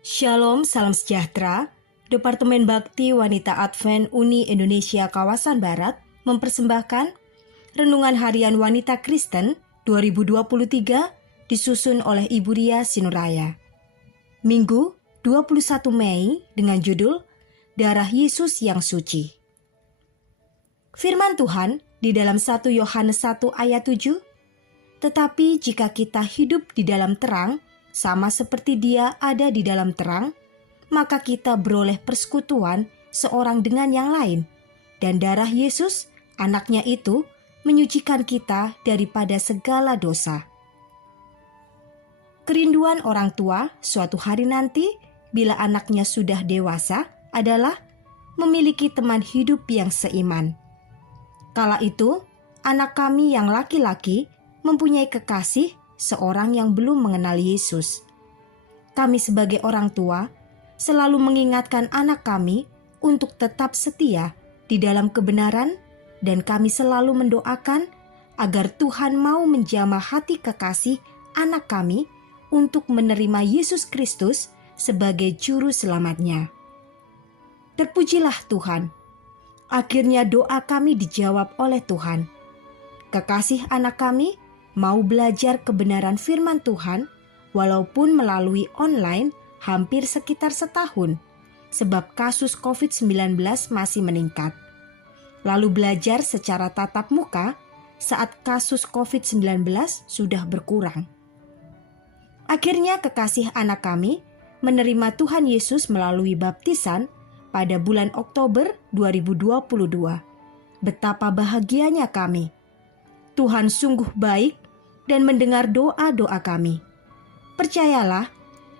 Shalom, salam sejahtera. Departemen Bakti Wanita Advent Uni Indonesia Kawasan Barat mempersembahkan Renungan Harian Wanita Kristen 2023 disusun oleh Ibu Ria Sinuraya. Minggu 21 Mei dengan judul Darah Yesus yang Suci. Firman Tuhan di dalam 1 Yohanes 1 ayat 7, tetapi jika kita hidup di dalam terang, sama seperti Dia ada di dalam terang, maka kita beroleh persekutuan seorang dengan yang lain, dan darah Yesus, anaknya itu, menyucikan kita daripada segala dosa. Kerinduan orang tua suatu hari nanti, bila anaknya sudah dewasa, adalah memiliki teman hidup yang seiman. Kala itu, anak kami yang laki-laki mempunyai kekasih seorang yang belum mengenal Yesus. Kami sebagai orang tua selalu mengingatkan anak kami untuk tetap setia di dalam kebenaran, dan kami selalu mendoakan agar Tuhan mau menjamah hati kekasih anak kami untuk menerima Yesus Kristus sebagai juru selamatnya. Terpujilah Tuhan. Akhirnya doa kami dijawab oleh Tuhan. Kekasih anak kami mau belajar kebenaran firman Tuhan walaupun melalui online hampir sekitar setahun, sebab kasus COVID-19 masih meningkat. Lalu belajar secara tatap muka saat kasus COVID-19 sudah berkurang. Akhirnya kekasih anak kami menerima Tuhan Yesus melalui baptisan pada bulan Oktober 2022. Betapa bahagianya kami. Tuhan sungguh baik dan mendengar doa-doa kami. Percayalah,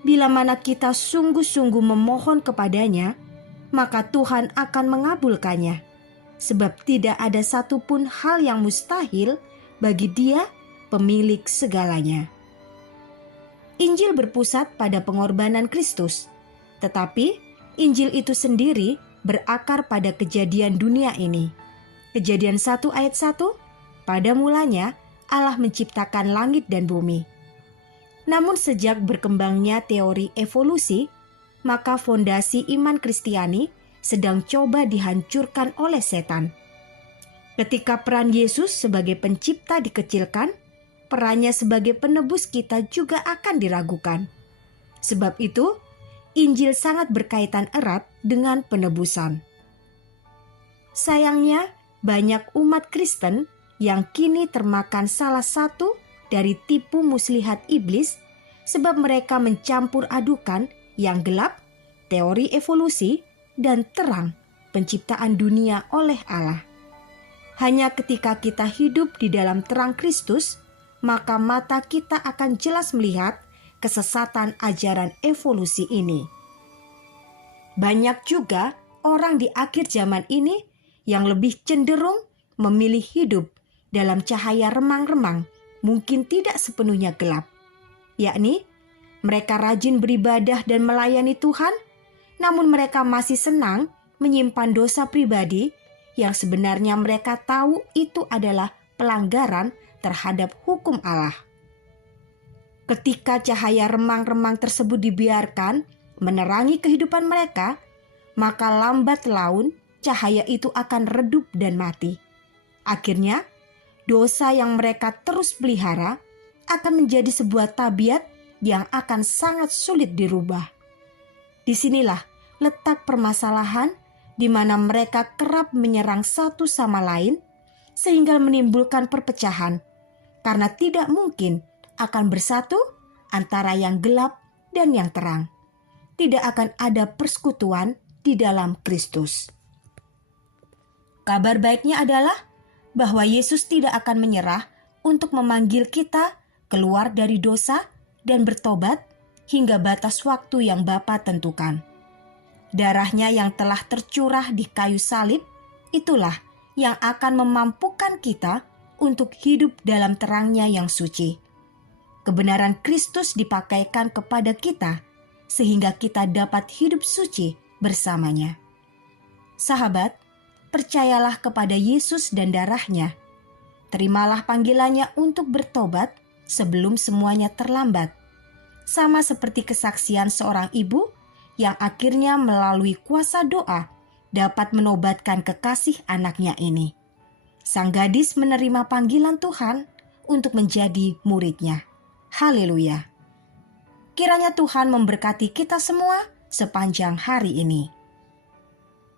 bila mana kita sungguh-sungguh memohon kepadanya, maka Tuhan akan mengabulkannya. Sebab tidak ada satupun hal yang mustahil bagi Dia, pemilik segalanya. Injil berpusat pada pengorbanan Kristus, tetapi Injil itu sendiri berakar pada kejadian dunia ini. Kejadian 1 ayat 1, pada mulanya Allah menciptakan langit dan bumi. Namun sejak berkembangnya teori evolusi, maka fondasi iman Kristiani sedang coba dihancurkan oleh setan. Ketika peran Yesus sebagai pencipta dikecilkan, perannya sebagai penebus kita juga akan diragukan. Sebab itu, Injil sangat berkaitan erat dengan penebusan. Sayangnya, banyak umat Kristen yang kini termakan salah satu dari tipu muslihat iblis, sebab mereka mencampur adukan yang gelap, teori evolusi, dan terang, penciptaan dunia oleh Allah. Hanya ketika kita hidup di dalam terang Kristus, maka mata kita akan jelas melihat kesesatan ajaran evolusi ini. Banyak juga orang di akhir zaman ini yang lebih cenderung memilih hidup dalam cahaya remang-remang, mungkin tidak sepenuhnya gelap. Yakni, mereka rajin beribadah dan melayani Tuhan, namun mereka masih senang menyimpan dosa pribadi yang sebenarnya mereka tahu itu adalah pelanggaran terhadap hukum Allah. Ketika cahaya remang-remang tersebut dibiarkan menerangi kehidupan mereka, maka lambat laun cahaya itu akan redup dan mati. Akhirnya, dosa yang mereka terus pelihara akan menjadi sebuah tabiat yang akan sangat sulit dirubah. Disinilah letak permasalahan di mana mereka kerap menyerang satu sama lain sehingga menimbulkan perpecahan, karena tidak mungkin akan bersatu antara yang gelap dan yang terang. Tidak akan ada persekutuan di dalam Kristus. Kabar baiknya adalah bahwa Yesus tidak akan menyerah untuk memanggil kita keluar dari dosa dan bertobat hingga batas waktu yang Bapa tentukan. Darahnya yang telah tercurah di kayu salib, itulah yang akan memampukan kita untuk hidup dalam terangnya yang suci. Kebenaran Kristus dipakaikan kepada kita, sehingga kita dapat hidup suci bersamanya. Sahabat, percayalah kepada Yesus dan darahnya. Terimalah panggilannya untuk bertobat sebelum semuanya terlambat. sama seperti kesaksian seorang ibu yang akhirnya melalui kuasa doa dapat menobatkan kekasih anaknya ini. Sang gadis menerima panggilan Tuhan untuk menjadi muridnya. Haleluya. Kiranya Tuhan memberkati kita semua sepanjang hari ini.